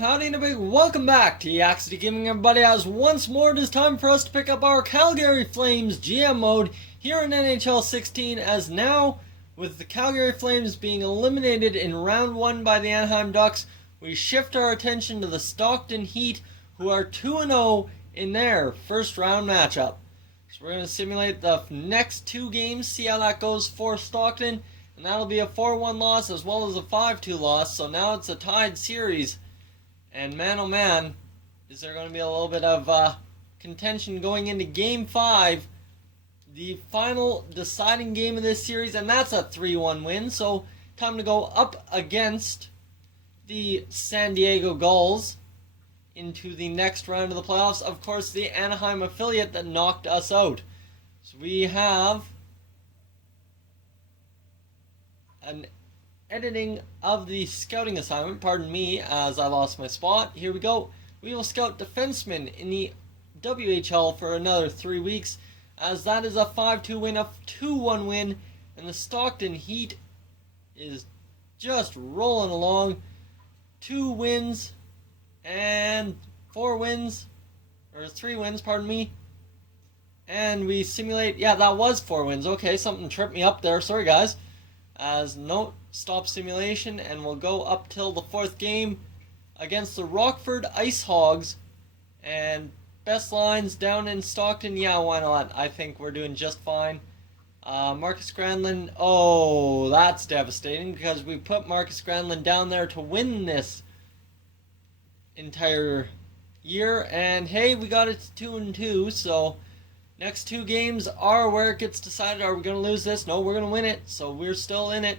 howdy and a big welcome back to Yak-City Gaming, everybody, as once more it is time for us to pick up our Calgary Flames GM mode here in NHL 16, as now, with the Calgary Flames being eliminated in round 1 by the Anaheim Ducks, we shift our attention to the Stockton Heat, who are 2-0 in their first round matchup. So we're going to simulate the next 2 games, see how that goes for Stockton, and that'll be a 4-1 loss as well as a 5-2 loss, so now it's a tied series. And man, oh man, is there going to be a little bit of contention going into Game 5, the final deciding game of this series, and that's a 3-1 win. So time to go up against the San Diego Gulls into the next round of the playoffs. Of course, the Anaheim affiliate that knocked us out. So we have an editing of the scouting assignment, pardon me as I lost my spot. Here we go. We will scout defensemen in the WHL for another 3 weeks, as that is a 5-2 win, a 2-1 win, and the Stockton Heat is just rolling along. 2 wins and 4 wins, or 3 wins, pardon me. And we simulate, yeah, that was 4 wins. Okay, something tripped me up there, sorry guys. As no, stop simulation, and we'll go up till the 4th game against the Rockford Ice Hogs. And best lines down in Stockton, yeah, why not? I think we're doing just fine. Marcus Granlund, oh, that's devastating, because we put Marcus Granlund down there to win this entire year, and hey, we got it to 2-2, so next 2 games are where it gets decided. Are we going to lose this? No, we're going to win it, so we're still in it.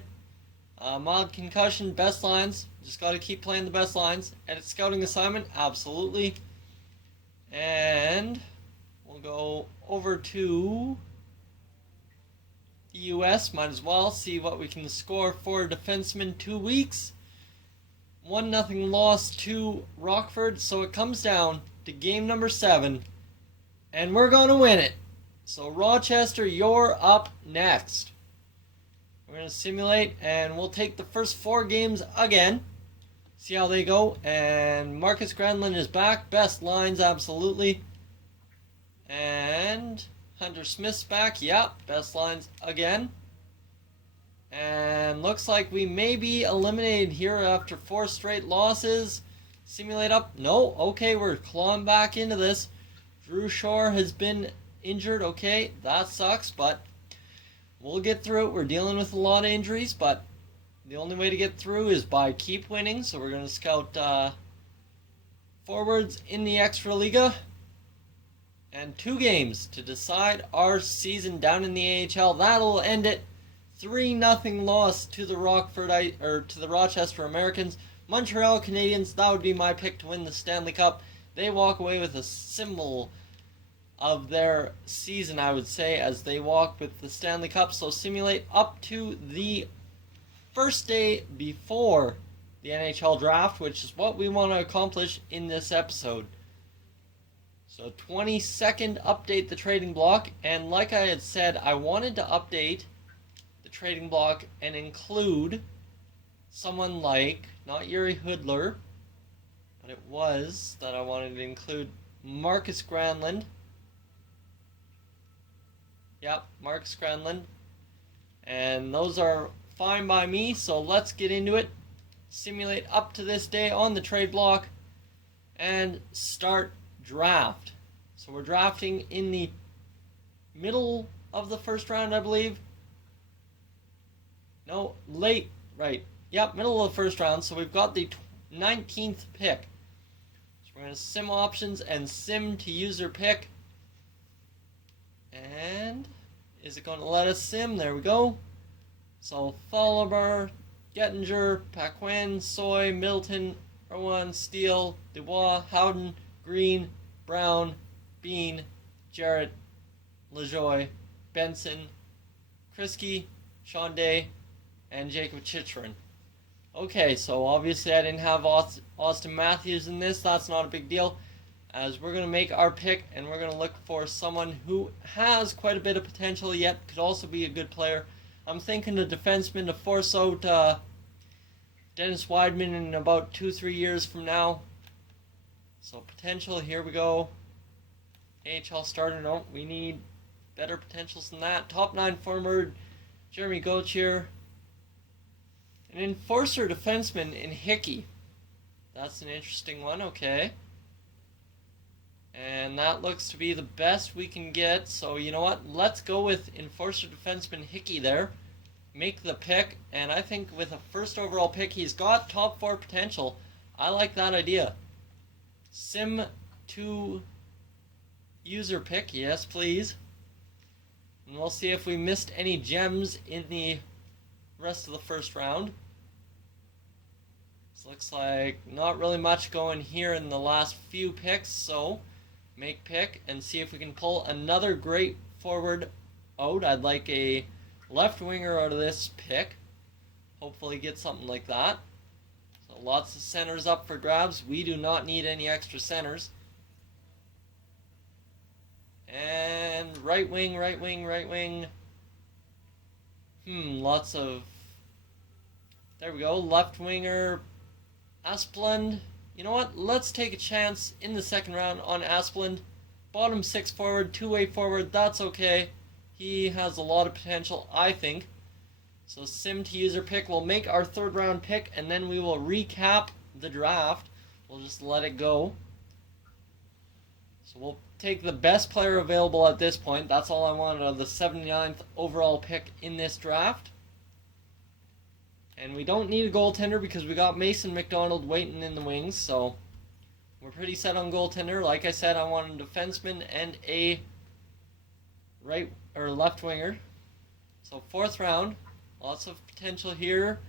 Mild concussion, best lines. Just got to keep playing the best lines. Edit scouting assignment, absolutely. And we'll go over to the US. Might as well see what we can score for defensemen. 2 weeks. 1-0 loss to Rockford. So it comes down to game number 7. And we're going to win it. So Rochester, you're up next. We're going to simulate, and we'll take the first 4 games again. See how they go. And Marcus Granlund is back. Best lines, absolutely. And Hunter Smith's back. Yep, best lines again. And looks like we may be eliminated here after 4 straight losses. Simulate up. No, okay, we're clawing back into this. Drew Shore has been injured. Okay, that sucks, but we'll get through it. We're dealing with a lot of injuries, but the only way to get through is by keep winning. So we're going to scout forwards in the Extraliga. And 2 games to decide our season down in the AHL. That'll end it. 3-0 loss to the Rochester Americans. Montreal Canadiens, that would be my pick to win the Stanley Cup. They walk away with a symbol of their season, I would say, as they walk with the Stanley Cup. So simulate up to the first day before the NHL draft, which is what we want to accomplish in this episode. So 22nd, update the trading block. And like I had said, I wanted to update the trading block and include someone like, not Yuri Hoodler, but it was that I wanted to include Marcus Granlund. Yep, Marcus Granlund. And those are fine by me, so let's get into it. Simulate up to this day on the trade block and start draft. So we're drafting in the middle of the first round, I believe. No, late, right. Yep, middle of the first round, so we've got the 19th pick. So we're going to sim options and sim to user pick. And is it going to let us sim? There we go. So Thalberg, Gettinger, Paquin, Soy, Middleton, Irwin, Steele, Dubois, Howden, Green, Brown, Bean, Jarrett, LaJoy, Benson, Kriske, Sean Day, and Jacob Chychrun. Okay, so obviously I didn't have Austin Matthews in this. That's not a big deal, as we're going to make our pick, and we're going to look for someone who has quite a bit of potential, yet could also be a good player. I'm thinking a defenseman to force out Dennis Wideman in about 2-3 years from now. So potential, here we go. AHL starter, no, we need better potentials than that. Top 9 forward, Jeremy Gauthier. An enforcer defenseman in Hickey. That's an interesting one, okay. And that looks to be the best we can get. So you know what? Let's go with enforcer defenseman Hickey there. Make the pick. And I think with a first overall pick, he's got top 4 potential. I like that idea. Sim 2 user pick. Yes, please. And we'll see if we missed any gems in the rest of the first round. This looks like not really much going here in the last few picks, so make pick and see if we can pull another great forward out. I'd like a left winger out of this pick. Hopefully get something like that. So lots of centers up for grabs. We do not need any extra centers. And right wing, right wing, right wing. Lots of... There we go. Left winger. Asplund. You know what? Let's take a chance in the second round on Asplund. Bottom 6 forward, 2-way forward. That's okay. He has a lot of potential, I think. So sim to user pick. We'll make our third round pick, and then we will recap the draft. We'll just let it go. So we'll take the best player available at this point. That's all I wanted of the 79th overall pick in this draft. And we don't need a goaltender because we got Mason McDonald waiting in the wings. So we're pretty set on goaltender. Like I said, I want a defenseman and a right or left winger. So fourth round. Lots of potential here.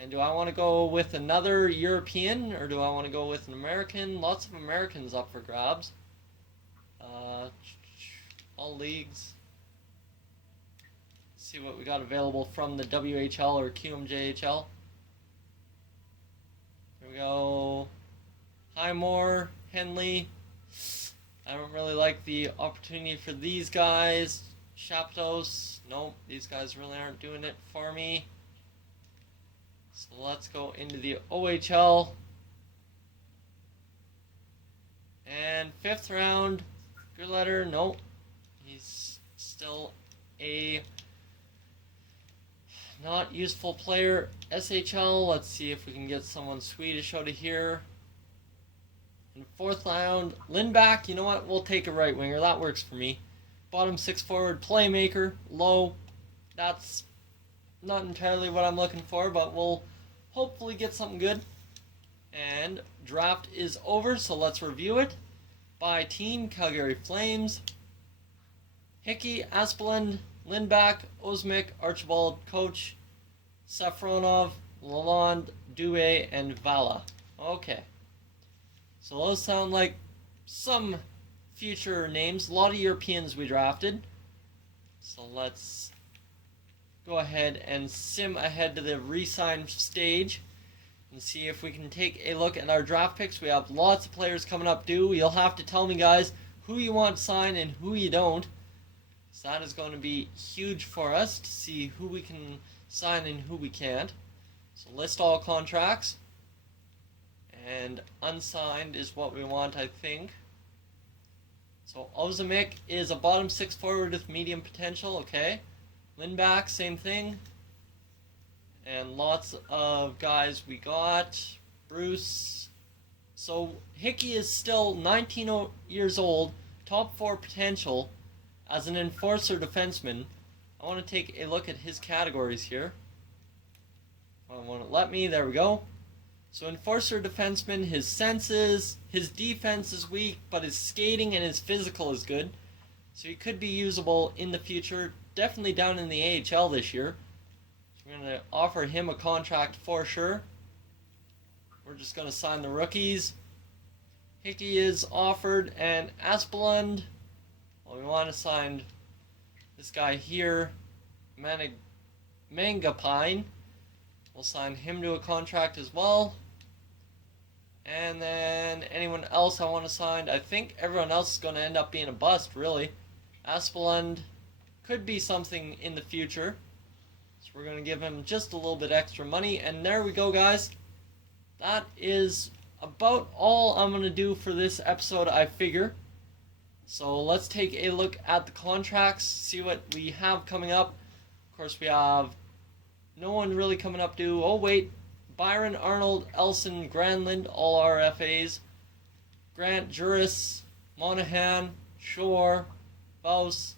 And do I want to go with another European or do I want to go with an American? Lots of Americans up for grabs. All leagues. See what we got available from the WHL or QMJHL. Here we go. Highmore, Henley. I don't really like the opportunity for these guys. Shaptos. Nope, these guys really aren't doing it for me. So let's go into the OHL. And fifth round. Good letter. Nope. He's still a not useful player. SHL. Let's see if we can get someone Swedish out of here. In fourth round, Lindback. You know what? We'll take a right winger. That works for me. Bottom 6 forward, playmaker, low. That's not entirely what I'm looking for, but we'll hopefully get something good. And draft is over, so let's review it. By team, Calgary Flames, Hickey, Asplund, Lindback, Osmik, Archibald, Coach, Safronov, Lalonde, Douay, and Vala. Okay. So those sound like some future names. A lot of Europeans we drafted. So let's go ahead and sim ahead to the re-sign stage and see if we can take a look at our draft picks. We have lots of players coming up due. You'll have to tell me, guys, who you want to sign and who you don't. So that is going to be huge for us to see who we can sign and who we can't. So list all contracts. And unsigned is what we want, I think. So Ozemik is a bottom 6 forward with medium potential, okay. Lindback, same thing. And lots of guys we got. Bruce. So Hickey is still 19 years old, top 4 potential as an enforcer defenseman. I want to take a look at his categories here. I want to let me, there we go. So enforcer defenseman, his senses, his defense is weak, but his skating and his physical is good. So he could be usable in the future, definitely down in the AHL this year. So we're going to offer him a contract for sure. We're just going to sign the rookies. Hickey is offered, and Asplund, well, we want to sign this guy here, Mangapine. We'll sign him to a contract as well. And then anyone else I want to sign, I think everyone else is going to end up being a bust, really. Asplund could be something in the future. So we're going to give him just a little bit extra money. And there we go, guys. That is about all I'm going to do for this episode, I figure. So let's take a look at the contracts, see what we have coming up. Of course, we have no one really coming up due. Oh, wait. Byron, Arnold, Elson, Granlund, all RFAs. Grant, Juris, Monahan, Shore, Baus,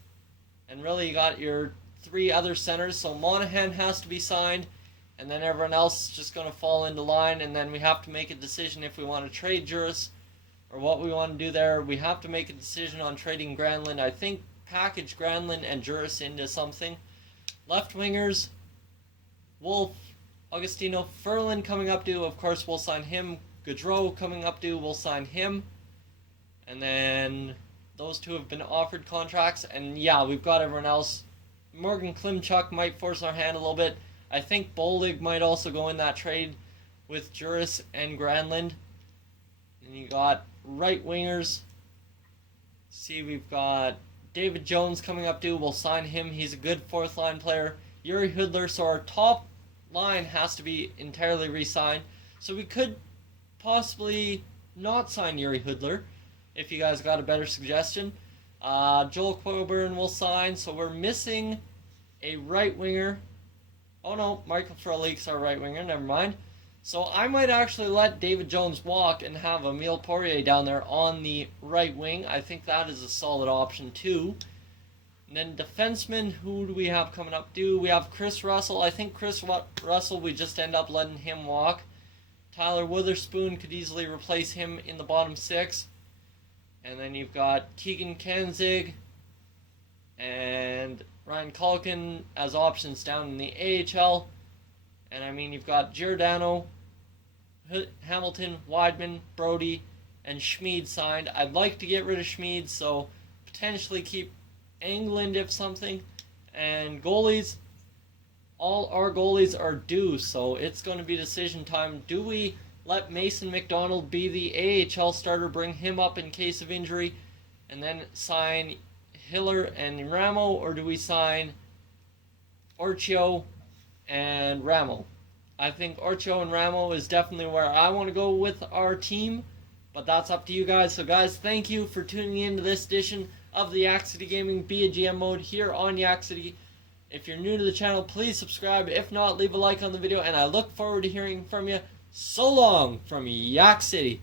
and really you got your 3 other centers. So Monahan has to be signed, and then everyone else is just going to fall into line, and then we have to make a decision if we want to trade Juris or what we want to do there. We have to make a decision on trading Granlund. I think package Granlund and Juris into something. Left wingers, Wolf, Augustino, Ferlin coming up due. Of course, we'll sign him. Gaudreau coming up due. We'll sign him. And then those 2 have been offered contracts. And yeah, we've got everyone else. Morgan Klimchuk might force our hand a little bit. I think Bolig might also go in that trade with Juris and Granlund. And you got right wingers. See, we've got David Jones coming up due. We'll sign him. He's a good 4th line player. Yuri Hudler. So our top line has to be entirely re-signed. So we could possibly not sign Yuri Hudler if you guys got a better suggestion. Joel Coburn will sign. So we're missing a right winger. Oh no, Michael Frolik's our right winger. Never mind. So I might actually let David Jones walk and have Emile Poirier down there on the right wing. I think that is a solid option too. And then defensemen, who do we have coming up due? We have Chris Russell. I think Chris Russell, we just end up letting him walk. Tyler Witherspoon could easily replace him in the bottom 6. And then you've got Keegan Kanzig and Ryan Culkin as options down in the AHL. And I mean, you've got Giordano, Hamilton, Weidman, Brody, and Schmid signed. I'd like to get rid of Schmid, so potentially keep England if something. And goalies, all our goalies are due, so it's going to be decision time. Do we let Mason McDonald be the AHL starter, bring him up in case of injury, and then sign Hiller and Ramo, or do we sign Orchio and Ramo? I think Orchio and Ramo is definitely where I want to go with our team, but that's up to you guys. So guys, thank you for tuning in to this edition of the Yak-City Gaming Be a GM mode here on Yak-City. If you're new to the channel, please subscribe. If not, leave a like on the video, and I look forward to hearing from you. So long from Yak-City.